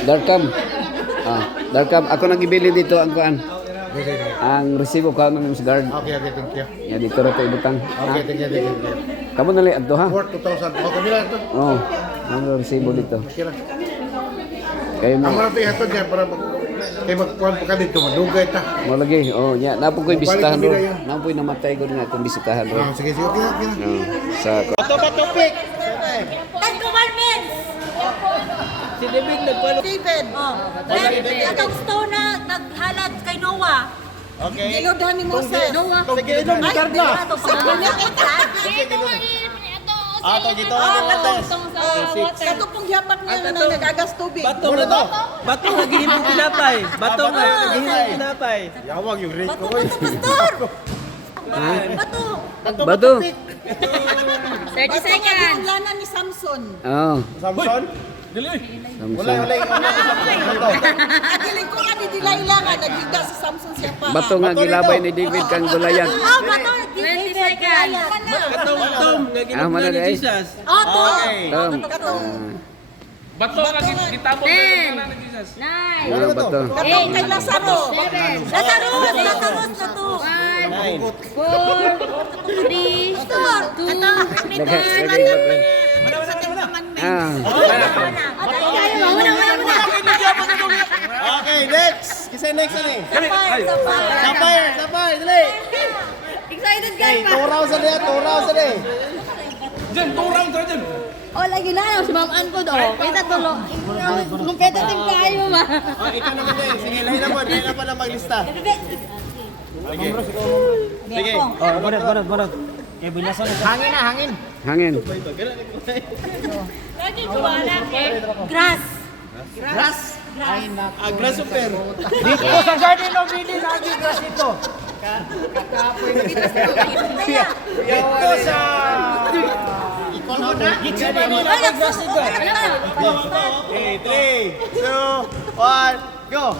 Darkam. Darkam, ako nagibili dito ang kuan. Ang resibo ka ng sa guard. Okay, thank you. Ya dito ra to ibutang. Okay, thank you. Kamu nali adto ha? Worth 2,000. Okay, nila ito. Oh, ang resibo dito. Okay lang. Kayo Ang mo. mga pihatod niya para kay magkuhan pa ka dito, madugay ta. Mo lagi. Oh, nya napo koy bisitahan ro. Balik kami na yan. Napo namatay ko nga itong bisitahan ro. Sige, okay lang. Oh, sa Bato pick. Ten commandments. Si David nagpalo. David. Atong stone na naghalad kay Noah. Okay. Ginudahan ni Moses. Noah. Sige, ilong Ay, Ricardo. sa kanya kita. Ato dito na Moses. Kato pong yapak niya na nagagas tubig. Bato na to. Bato nga gihimong tinapay. Bato nga gihimong tinapay. Yawag yung Rick. Bato, pastor. Bato. Bato. 30 seconds. Ang lana ni Samson. Oh. Samson? Samson. Wala. Agiling ko nga ni Delilah nga naghiga si Samson siya pa. Bato nga gilabay ni David kang gulayan. Oh, bato. 20 seconds. Katong tom nga mana ginugna ni guys? Jesus. Oh, to. Tom. Bato nga gitapon na ni Jesus. Ano bato? Katong kay Lazaro. Lazarus na to. 9. 3, 2, Ah. Okay, next. Kisay next ani? Sapphire, dali. Excited ka Okay, pa? 2,000 ya, 2,000 eh. Diyan, 2 rounds ra diyan. O, lagi na lang si Ma'am Ann ko do. Kita tulo. Competitive kayo ma. Oh, ikaw naman din. Sige, lahin na pa na maglista. Sige. Hangin. Lagi ko wala Grass. Grass super. Dito sa Garden of Eden, lagi grass ito. Dito sa... Okay, 3, 2, 1, go.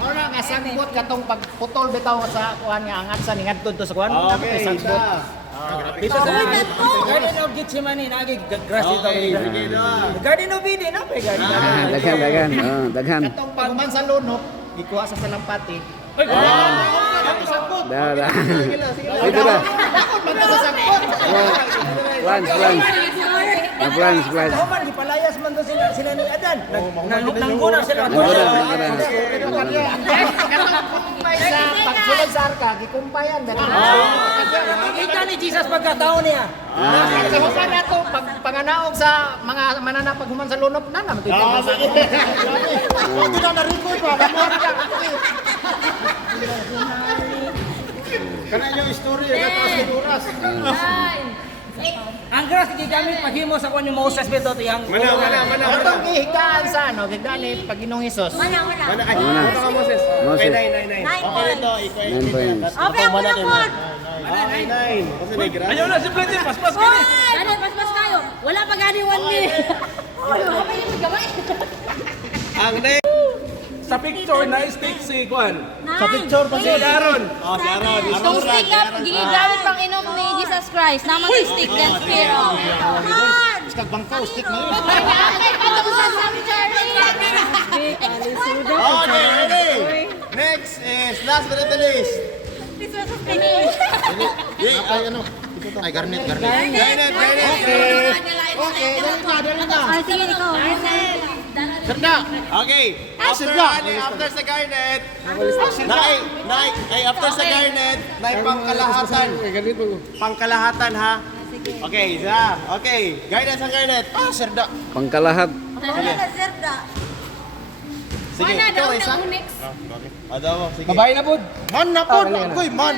Ora nga sangkot katong pagputol bitaw sa kuan nga angat sa ningadtod to sa kuan. Okay, sangkot. Dito sa Garden of Gethsemane nagi grass ito. Okay, sige na. Garden of Eden apa garden? Daghan. Oh, daghan. Katong pagman sa lunok gikuha sa salampati. Dah. Sige Itu dah. Sa sangkot. Pelan. Human gipalayas man to sila ni Adan. Nangguna sila. Nanggunan. Sa pagsulod sa arka gikumpayan dali. Kita ni Jesus pagkataon niya. Sa husan nato panganaog sa mga manana paghuman sa lunok na naman to. Ito na na-record pa. Kana yung story, nataas ng oras. Ang grass gigamit paghimo sa kuan ni Moses bito tiyang. Mana. Atong gihigaan sa ano, gigamit pag Ginoong Hesus. Mana. Mana? Ka Moses. Moses. 9. Okay dito, ikaw. 9 points. Okay, ako na po. 9. Kasi may grass. Ayaw na si Freddy, paspas ka ni. Ano, paspas kayo. Wala pa gani 1 minute. Ano pa yung gamay? Ang next. Sa picture na stick si Kwan. Sa picture pa Si Aaron. Oh, si Aaron. Itong stick up, ginigamit pang inom ni Jesus Christ. Naman yung stick, then spear. Kagbangkaw stick na yun. Ay, patong sa sanctuary. Okay, ready. Next is last but not the least. This was a finish. Ay, ano? Ay, garnet. Garnet. Okay, dali na. Ah, sige, ikaw. Okay. After sa garnet. After sa garnet, may pangkalahatan. Pangkalahatan ha. Okay, isa. Okay. Garnet sa garnet. Serda. Pangkalahab. Wala na, Zerda. Sige. Wala daw na unix. Adaw, sige. Babae na pod. Man na pod. Agoy, man.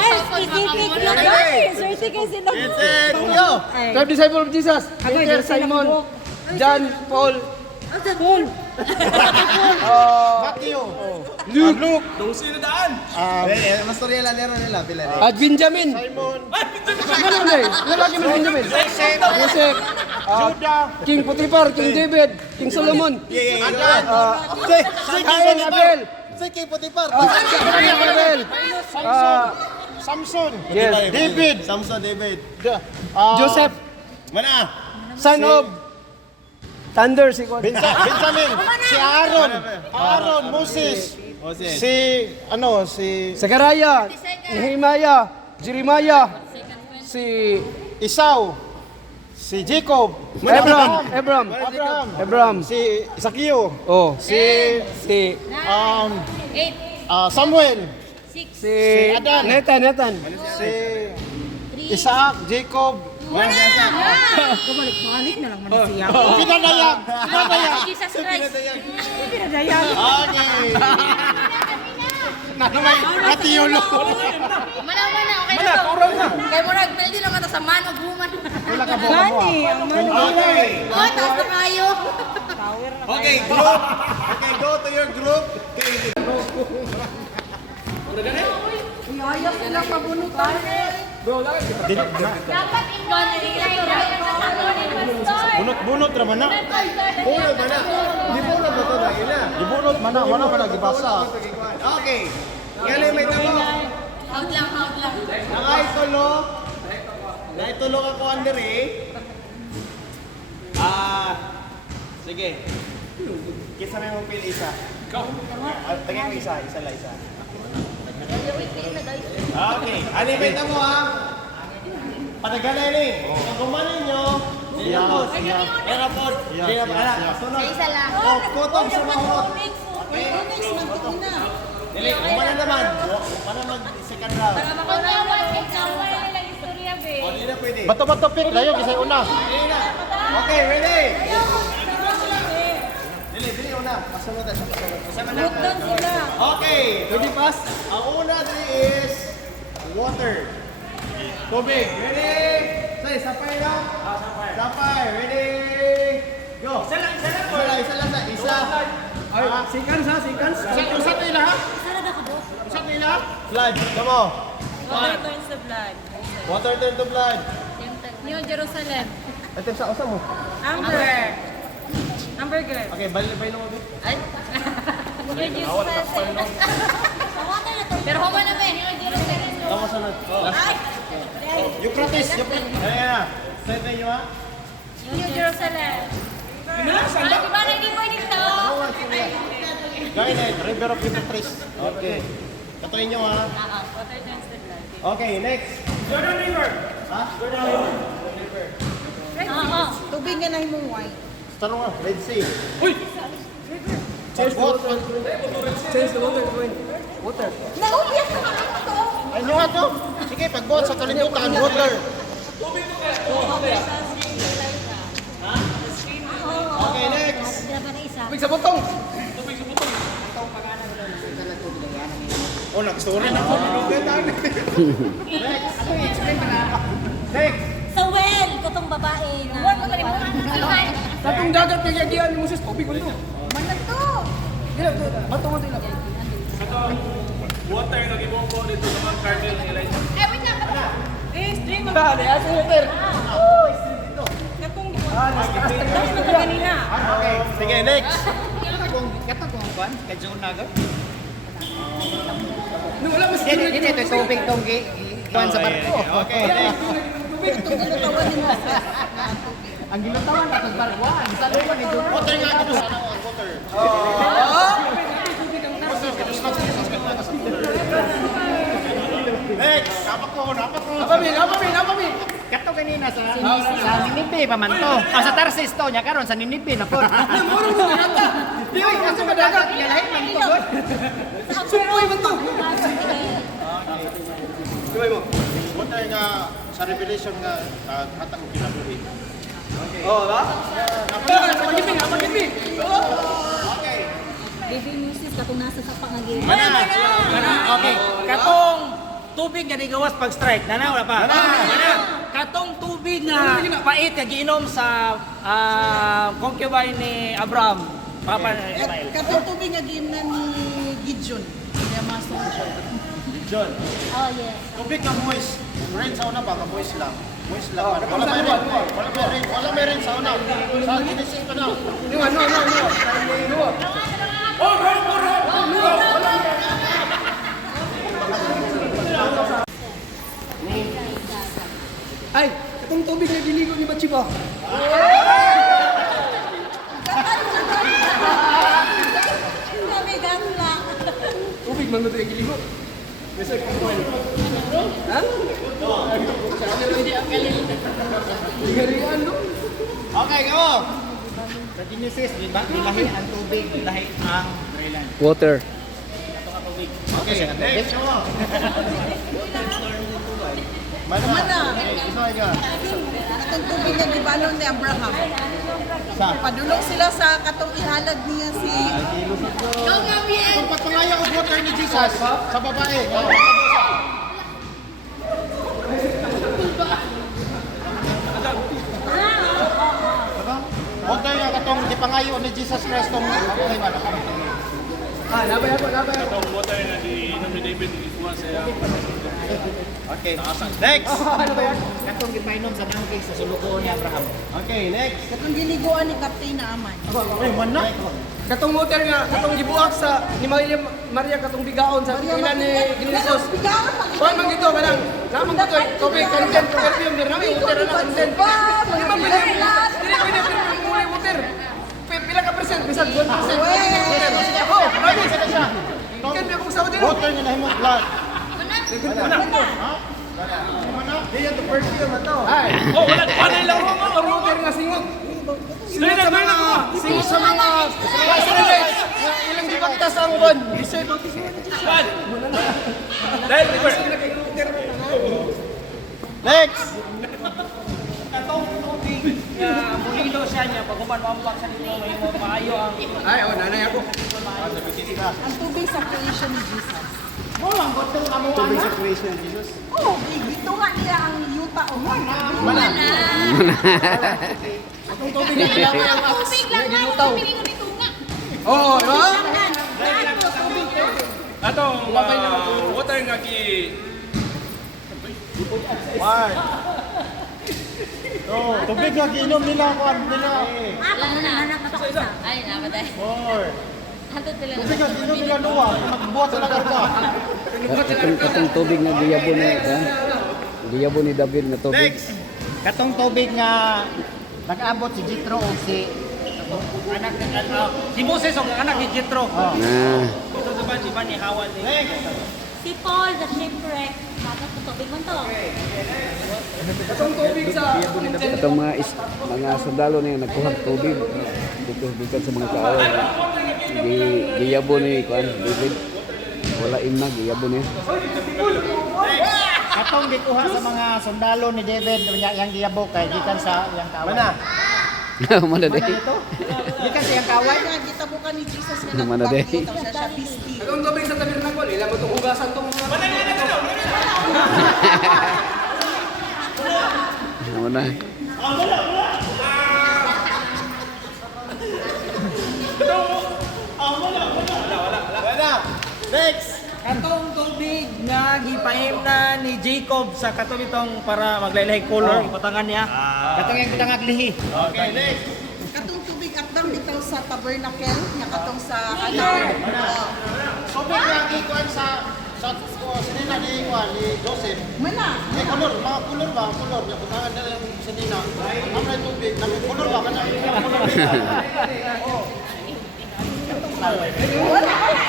Ay, specific na guys. Certificate sila. It's it. Go. 12 disciple of Jesus. Peter, Simon, John, Paul. Paul. Matthew. Luke. Mastorya lang nila. Pila rin. At Benjamin. Simon. Ano na eh? Lalaki mo Benjamin. Joseph. Judah. King Potiphar, King David, King Solomon. Cain, Abel. Sige, Potiphar. Cain, Abel. Samson. Yes. David. Samson, David. Joseph, Mana? son of Thunder, si Kwan. Benjamin. Si Aaron. Aaron, Moses. Moses. Si Zechariah, Nehemiah, Jeremiah, si Esau. Si Jacob. Abraham. Si Isakio. Oh, Si Samuel. si Adan. Nathan. Si Isaac, Jacob. Balik na lang man siya. Pinadayag. Jesus Christ. Okay. Natiyolo. Mana, okay na to. Kaya mo nag-build din naman to sa man o woman. Gani, ang man. Oh, taas na kayo. Okay, group. Okay, go to your group. Ayaw silang mabunutan. Dapat ikaw Bunot raman na. Bunot mana? Di bunot ba to na ila? Gibunot man na, wala pa nagibasa. Okay. Yan ay may tamo. Out lang. Naitulog ako Andre. Sige. Kisa may mong pili isa. Ikaw. Tagay mo isa lang isa. Okay. Ano may tamo ha? Patagalay ni. Kung kumanin nyo, Sinapod. Sinapod. Sunod. Isa lang. Kutong sumahot. Dili, kumana naman. Para mag-second round. O, hindi na pwede. Bato-bato pick layo kisay una. Hindi na. Okay, ready? Dili, una. Pasunod na. Okay, ready pass? Ang una dili is water. Tubig. Ready? Say, sapay na. Sapay. Ready? Go. Isa lang. Isa. Seconds ha, seconds. Isa to ila ha? Isa to ila? Blood. Come on. Water turns to blood. Water turn to blood. New Jerusalem. Ito sa usa mo. Amber. Hamburger. Okay, balik mo dito. Ay. New Jerusalem. Pero huwag na ba? New Jerusalem. Tama sunod. Last. Euphrates. Ayan na. Set na nyo ha. New Jerusalem. Ay, di ba na hindi pwede ito? Gaynet, River of Euphrates. Okay. Katuin nyo ha. Water turns to blood. Okay, next. Jordan River. Ha? Oo. Tubig nga na himong white. Tanong nga, Red Sea. Change the water to water. Naubiyak na kami ito. Ano nga to? Sige, pag-buhat sa kalindutan, water. Okay, next. Tubig sa butong. Oh, nag-story na po. Next. Sa well, kutong babae na. Huwag mo kalimutan. Tatong dagat kay Yagian ni Moses, tubig ko to. Manan to. Dila, bato mo dila. Water na gibombo dito sa mga cardinal ni Elijah. Wait lang. Stream mo. Dali, aso water. Kanina. Okay, sige, next. Kato kung kwan, kay John Nagar. Nung wala mas Hindi ito tubig tong kwan sa barko. Okay, next. Ang gilutawan na sa barkuan. Sa lupa ni John. Water nga ito. Next. Napak ko. Napami. Kato kanina sa Ninipe pa man to. Sa Tarsis to niya karon sa Ninipe na po. Murong mo kanta. Di oy, aso madagat. Lahi man to god. Supoy man to. Water nga sa Revelation nga hatang kinabuhi. Oh, ba? Napagibing. Baby Moses, katong nasa sa pangagin. Okay, katong tubig nga nigawas pag strike. Nana wala pa. Katong tubig nga pait nga giinom sa concubine ni Abraham. Papa na Ismael. Katong tubig nga ginan ni Gideon. Kaya master siya. John. Oh, yes. Tubig na moist. Rain sa una ba? Moist lang. Moist lang. Wala may rain. Wala may rain sa una. Sa ginising ko na. Ay, itong tubig na giligo ni Bachiba. Mabigat lang. Tubig man ito yung giligo. Basta kung ano. Ha? Hingarian, no? Okay, go! Sa Genesis, nilahi ang tubig, nilahi ang Thailand. Water. Okay, next, go! Mana? Katong tubig nga gibalon ni Abraham. Padulong sila sa katong ihalad niya si Kung patungaya ang water ni Jesus sa babae. Water nga katong gipangayo ni Jesus Christ tong okay ba? Ah, labay ako. Itong water na inom ni David, ikuha siya. Okay, next! Ano ba yan? Katong gipainom sa nangkig sa sulukoon ni Abraham. Okay, next! katong giliguan ni Kapten na Aman. Ay, man na! Katong water nga, katong gibuak sa ni Maria katong bigaon sa ilan ni Jesus. Kuan man gito kanang namang gito tubig content perfume dir nami water na content. Di man pwede dili pwede muli water. Pila ka percent bisag 1%. Oh, grabe sa siya. Ikan mi akong sawa dito. Water nga nahimong blood. Diyan to perfume ato. Ay. Oh, wala panay lang mo water nga singot. Singot sa mga singot sa mga Israelites. Ilang gibaktas ang bon. Research Dahil river. Next! Katong tubig nga mulilo siya niya, pag umambak sa nito, may maayo ang... Ay, oh, nanay ako. Ang tubig sa creation ni Jesus. Tubig sa creation ni Jesus. Oh, dito nga niya ang yuta o Atong tubig na kailangan ang ax. Tubig lang nga. Tubig ingon ni tunga. Oh, no? Atong water nga One. Oh, tubig nga giinom nila kuan nila. Lang na. Ay, namatay. Four. Hantod sila. Tubig nga giinom nila Noah. Magbuhat sila karga. Itong tubig na giyabon ni giyabon ni David na tubig. Next! Katong tubig nga nag-abot si Jethro o si anak ni si Moses o anak ni Jethro. Na Ito sa si Bani Hawan ni. Si Paul, the shipwreck. Bakit po tubig mo to? Atong tubig sa itong mga sundalo niya nagkuha ng tubig dito bisan sa mga tao. Giyabon ni kuan David. Wala imnag giyabon ni. Katong gikuha sa mga sundalo ni David yang giyabok kay gikan sa yang kaway. Mana? Mana day. Gikan sa yang kaway. Kaya gitabukan ni Jesus nga Naman na day. nagpakita siya siya pisti. atong tubig sa tabernacle, ila mo itong hugasan tong Naman na. Next! Katong tubig nga gipahim na ni Jacob sa katong para maglaylay color, ipatangan niya. Katong yung tangag lihi. Okay, next! Katong tubig atang bitaw sa tabernacle nga katong sa altar. Tubig nga gikuan sa sinina ni kuan ni Joseph. Mana? May kulor, mga kulor ba? Kulor. Butangan nila yung sinina. Ang may tubig. Namin kulor ba? Kana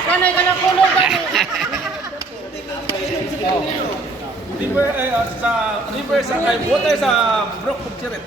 Kanay ka na kulog ba? river sa water sa Brook of Chirret.